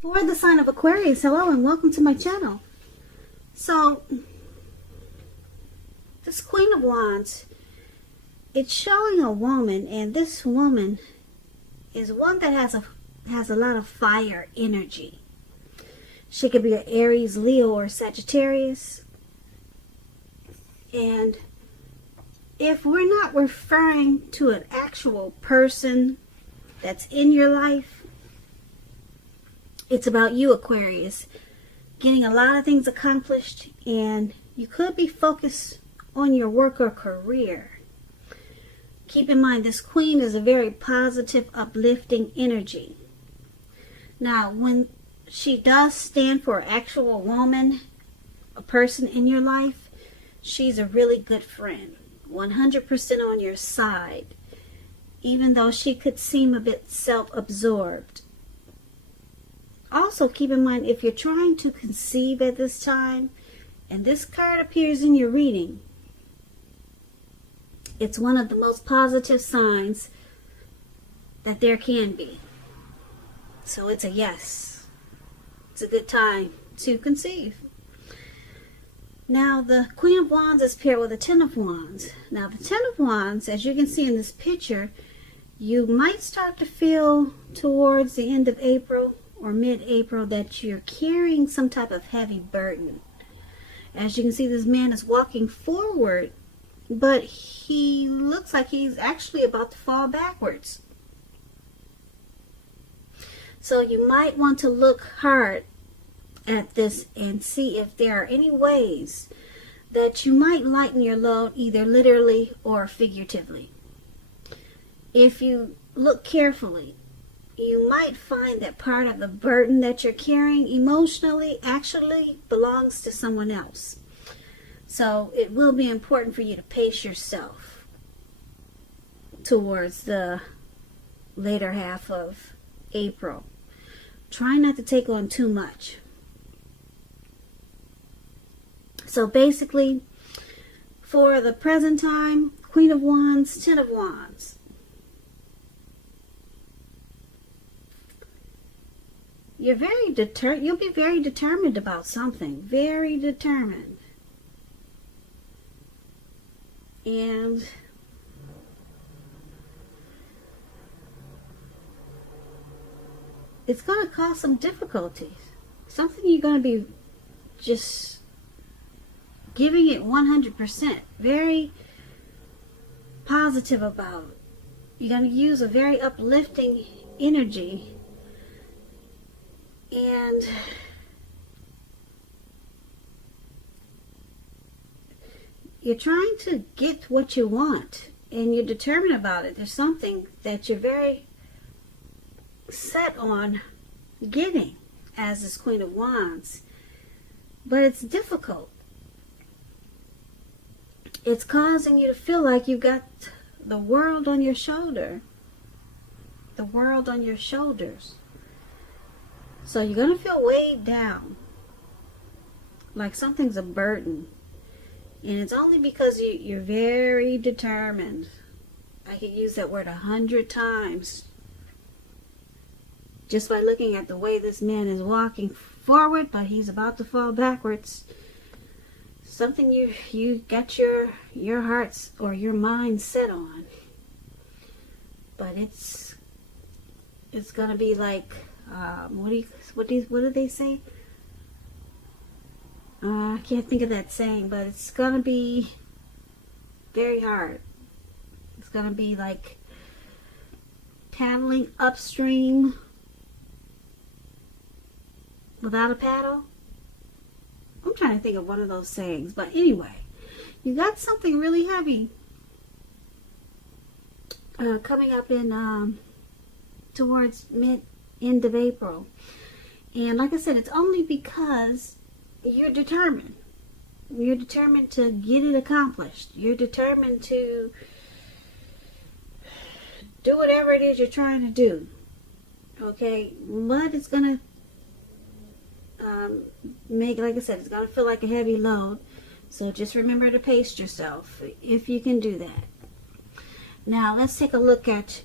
For the sign of Aquarius, hello and welcome to my channel. So, this Queen of Wands, it's showing a woman, and this woman is one that has a lot of fire energy. She could be an Aries, Leo, or Sagittarius. And if we're not referring to an actual person that's in your life, it's about you, Aquarius, getting a lot of things accomplished, and you could be focused on your work or career. Keep in mind, this queen is a very positive, uplifting energy. Now, when she does stand for an actual woman, a person in your life, she's a really good friend, 100% on your side, even though she could seem a bit self-absorbed. Also, keep in mind, if you're trying to conceive at this time, and this card appears in your reading, it's one of the most positive signs that there can be. So it's a yes. It's a good time to conceive. Now, the Queen of Wands is paired with the Ten of Wands. Now, the Ten of Wands, as you can see in this picture, you might start to feel towards the end of April or mid-April that you're carrying some type of heavy burden. As you can see, this man is walking forward, but he looks like he's actually about to fall backwards. So you might want to look hard at this and see if there are any ways that you might lighten your load, either literally or figuratively. If you look carefully, you might find that part of the burden that you're carrying emotionally actually belongs to someone else. So it will be important for you to pace yourself towards the later half of April. Try not to take on too much. So basically, for the present time, Queen of Wands, Ten of Wands. You'll be very determined about something. Very determined. And it's going to cause some difficulties. Something you're going to be just giving it 100%. Very positive about. You're going to use a very uplifting energy. And you're trying to get what you want, and you're determined about it. There's something that you're very set on getting as this Queen of Wands, but it's difficult. It's causing you to feel like you've got the world on your shoulder. The world on your shoulders. So you're going to feel weighed down, like something's a burden. And it's only because you're very determined. I could use that word 100 times. Just by looking at the way this man is walking forward, but he's about to fall backwards. Something you got your hearts or your mind set on. But it's going to be like, what do they say? I can't think of that saying, but it's gonna be very hard. It's gonna be like paddling upstream without a paddle. I'm trying to think of one of those sayings, but anyway, you got something really heavy coming up in towards end of April. And like I said, it's only because you're determined. You're determined to get it accomplished. You're determined to do whatever it is you're trying to do. Okay? But it's going to make, like I said, it's going to feel like a heavy load. So just remember to pace yourself if you can do that. Now, let's take a look at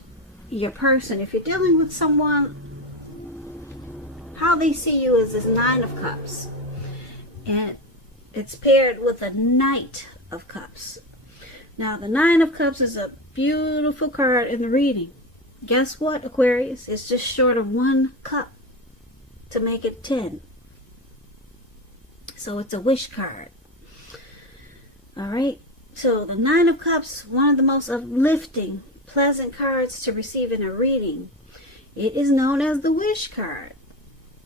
your person. If you're dealing with someone how they see you is this Nine of Cups. And it's paired with a Knight of Cups. Now, the Nine of Cups is a beautiful card in the reading. Guess what, Aquarius? It's just short of 1 cup to make it 10. So it's a wish card. All right. So the Nine of Cups, one of the most uplifting, pleasant cards to receive in a reading. It is known as the wish card.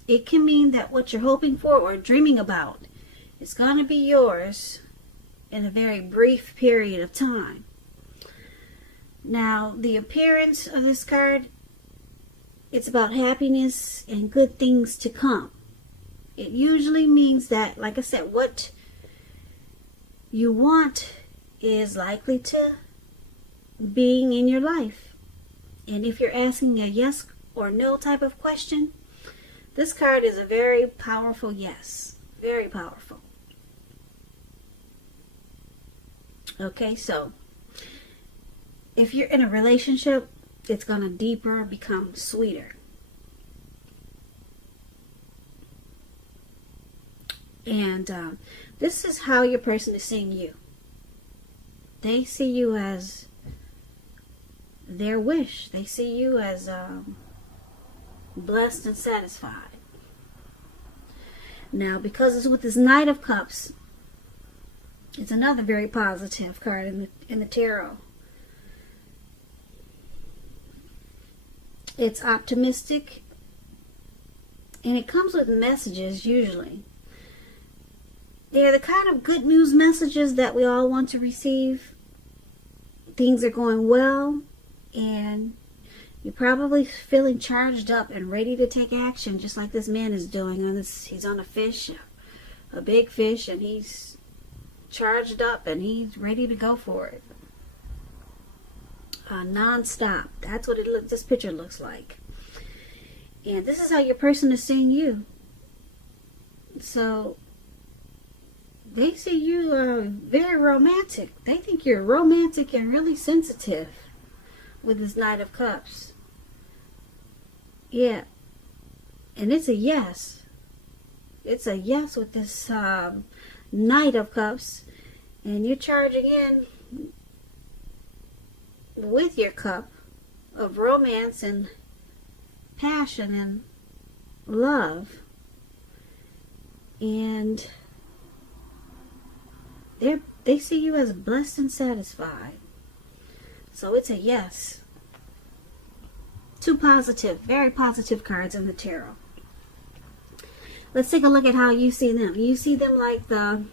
It can mean that what you're hoping for or dreaming about is going to be yours in a very brief period of time. Now, the appearance of this card, it's about happiness and good things to come. It usually means that, like I said, what you want is likely to being in your life. And if you're asking a yes or no type of question, this card is a very powerful yes. Very powerful. Okay, so if you're in a relationship, it's going to deeper, become sweeter. And this is how your person is seeing you. They see you as their wish. They see you as blessed and satisfied. Now, because it's with this Knight of Cups, it's another very positive card in the tarot. It's optimistic, and it comes with messages usually. They're the kind of good news messages that we all want to receive. Things are going well, and you're probably feeling charged up and ready to take action, just like this man is doing. He's on a fish, a big fish, and he's charged up and he's ready to go for it. Non-stop. That's what this picture looks like. And this is how your person is seeing you. So they see you very romantic. They think you're romantic and really sensitive with this Knight of Cups. Yeah. And it's a yes. It's a yes with this Knight of Cups. And you're charging in with your cup of romance and passion and love. And they see you as blessed and satisfied. So it's a yes. Two positive, very positive cards in the tarot. Let's take a look at how you see them. You see them like the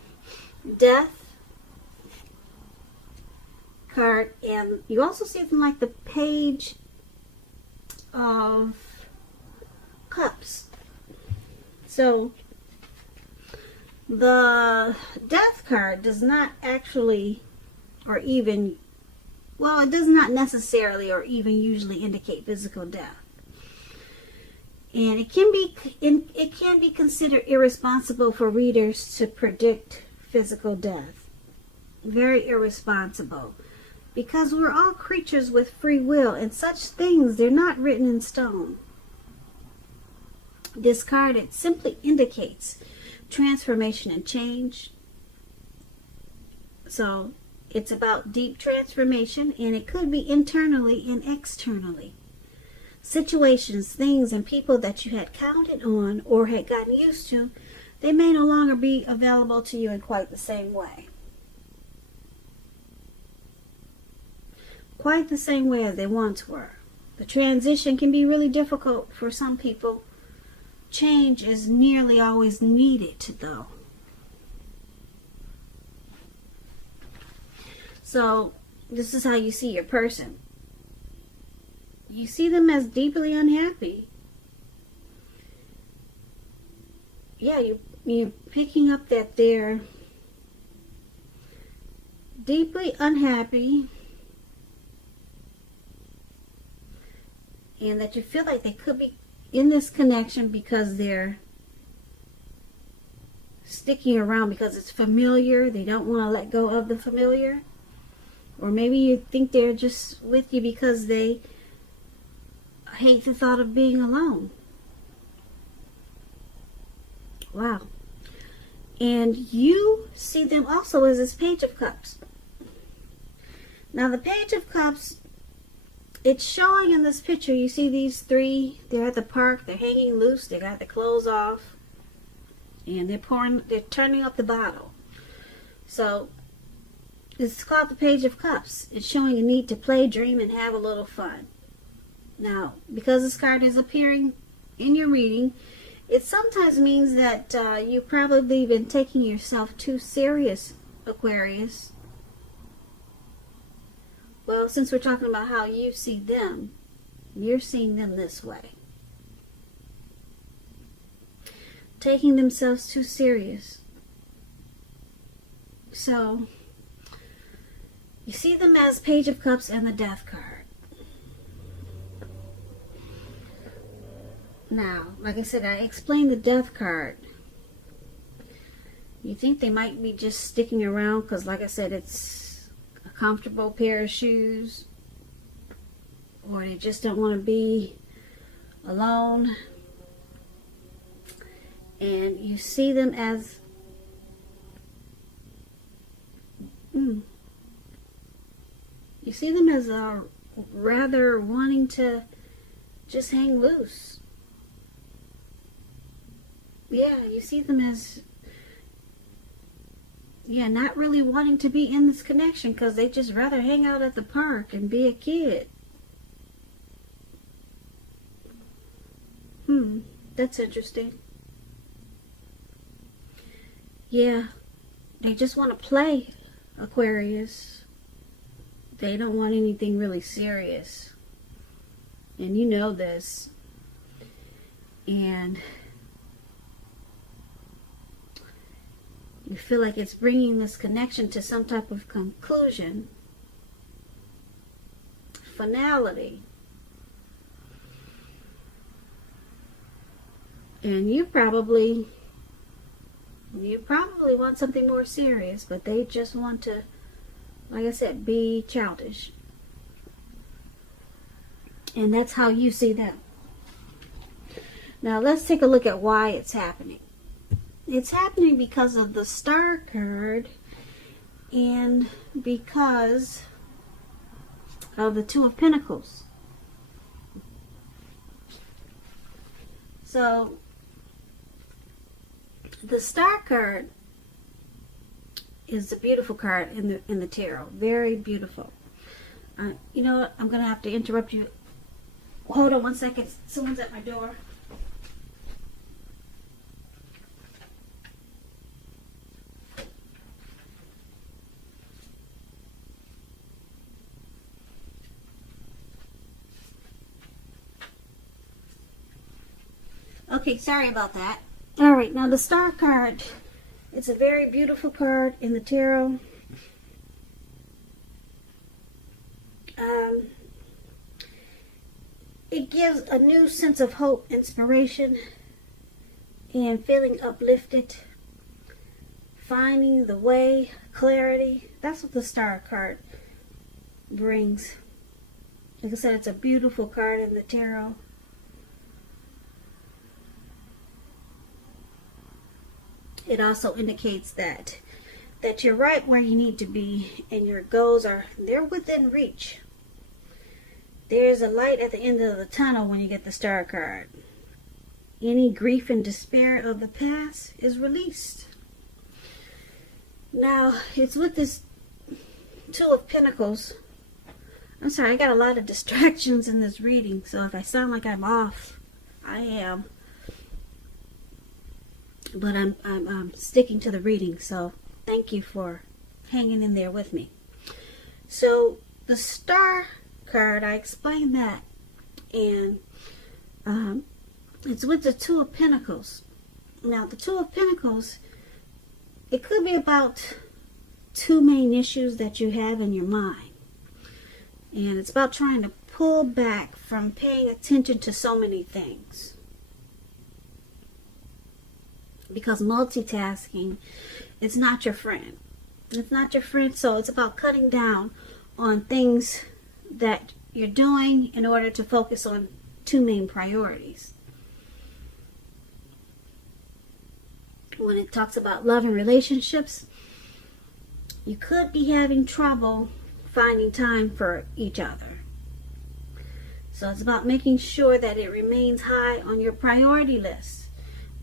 Death card, and you also see them like the Page of Cups. So the Death card does not actually, or even, well, it does not necessarily or even usually indicate physical death. And it can be considered irresponsible for readers to predict physical death. Very irresponsible. Because we're all creatures with free will, and such things, they're not written in stone. This card, it simply indicates transformation and change. So it's about deep transformation, and it could be internally and externally. Situations, things, and people that you had counted on or had gotten used to, they may no longer be available to you in quite the same way. Quite the same way as they once were. The transition can be really difficult for some people. Change is nearly always needed, though. So, this is how you see your person. You see them as deeply unhappy. Yeah, you're picking up that they're deeply unhappy, and that you feel like they could be in this connection because they're sticking around because it's familiar. They don't want to let go of the familiar. Or maybe you think they're just with you because they hate the thought of being alone. Wow. And you see them also as this Page of Cups. Now the Page of Cups, it's showing in this picture, you see these three, they're at the park, they're hanging loose, they got their clothes off, and they're turning up the bottle. So it's called the Page of Cups. It's showing a need to play, dream, and have a little fun. Now, because this card is appearing in your reading, it sometimes means that you've probably been taking yourself too serious, Aquarius. Well, since we're talking about how you see them, you're seeing them this way. Taking themselves too serious. So, you see them as Page of Cups and the Death card. Now, like I said, I explained the Death card. You think they might be just sticking around because, like I said, it's a comfortable pair of shoes, or they just don't want to be alone. And you see them as you see them as rather wanting to just hang loose. Yeah, you see them as, not really wanting to be in this connection because they just rather hang out at the park and be a kid. That's interesting. Yeah, they just want to play, Aquarius. They don't want anything really serious. And you know this. And you feel like it's bringing this connection to some type of conclusion, finality. And you probably want something more serious, but they just want to, like I said, be childish. And that's how you see them. Now let's take a look at why it's happening. It's happening because of the Star card and because of the Two of Pentacles. So the Star card is a beautiful card in the tarot. Very beautiful. You know what? I'm going to have to interrupt you. Hold on one second. Someone's at my door. Okay, sorry about that. Alright, now the Star card, it's a very beautiful card in the tarot. It gives a new sense of hope, inspiration, and feeling uplifted, finding the way, clarity. That's what the Star card brings. Like I said, it's a beautiful card in the tarot. It also indicates that you're right where you need to be and your goals they're within reach. There's a light at the end of the tunnel when you get the Star card. Any grief and despair of the past is released. Now, it's with this Two of Pentacles. I'm sorry, I got a lot of distractions in this reading, so if I sound like I'm off, I am. But I'm sticking to the reading, so thank you for hanging in there with me. So the Star card, I explained that, and it's with the Two of Pentacles. Now the Two of Pentacles, it could be about two main issues that you have in your mind, and it's about trying to pull back from paying attention to so many things. Because multitasking is not your friend. It's not your friend, so it's about cutting down on things that you're doing in order to focus on two main priorities. when it talks about love and relationships, you could be having trouble finding time for each other. So it's about making sure that it remains high on your priority list,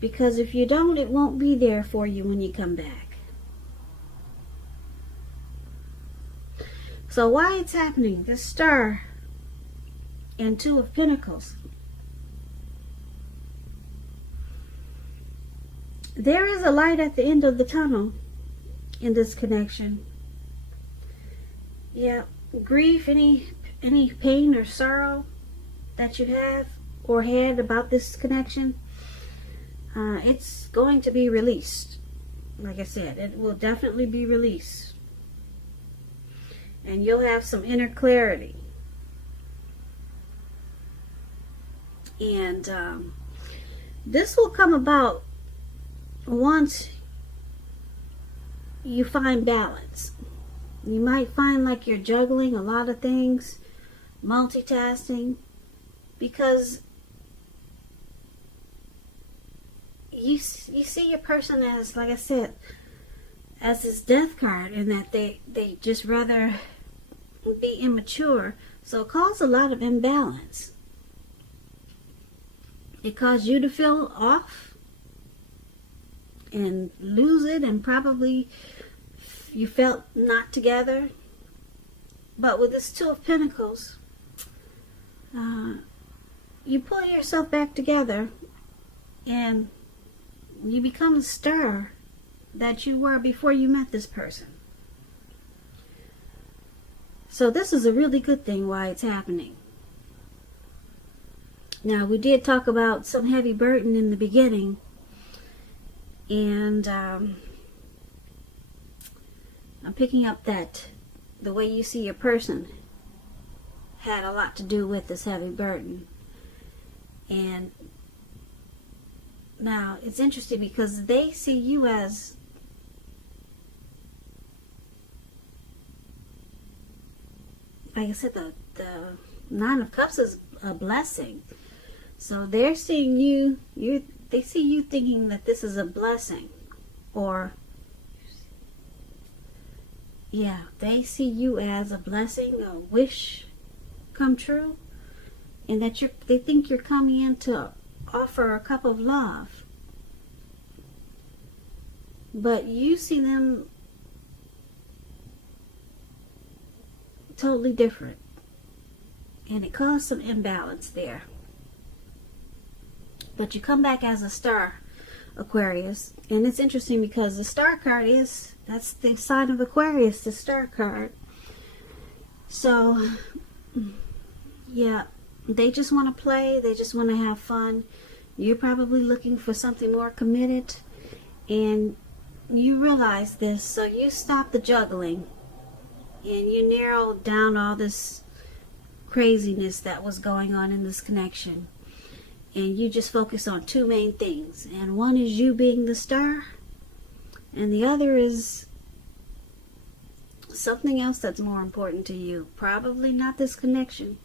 because if you don't, it won't be there for you when you come back. So why it's happening? The Star and Two of Pentacles. There is a light at the end of the tunnel in this connection. Yeah, grief, any pain or sorrow that you have or had about this connection, it's going to be released. Like I said, it will definitely be released. And you'll have some inner clarity. And this will come about once you find balance. You might find like you're juggling a lot of things, multitasking, because you see your person as, like I said, as this death card, in that they just rather be immature. So it causes a lot of imbalance. It caused you to feel off and lose it, and probably you felt not together. But with this Two of Pentacles, you pull yourself back together and you become the star that you were before you met this person. So this is a really good thing why it's happening. Now, we did talk about some heavy burden in the beginning, and I'm picking up that the way you see your person had a lot to do with this heavy burden. And now it's interesting because they see you as like I said, the Nine of Cups is a blessing. So they're seeing you, they see you thinking that this is a blessing. Or, yeah, they see you as a blessing, a wish come true. And that they think you're coming in to offer a cup of love. But you see them totally different. And it caused some imbalance there. But you come back as a star, Aquarius. And it's interesting because the star card that's the sign of Aquarius, the star card. So, yeah, they just want to play. They just want to have fun. You're probably looking for something more committed. And you realize this, so you stop the juggling. And you narrow down all this craziness that was going on in this connection. And you just focus on two main things. And one is you being the star. And the other is something else that's more important to you. Probably not this connection.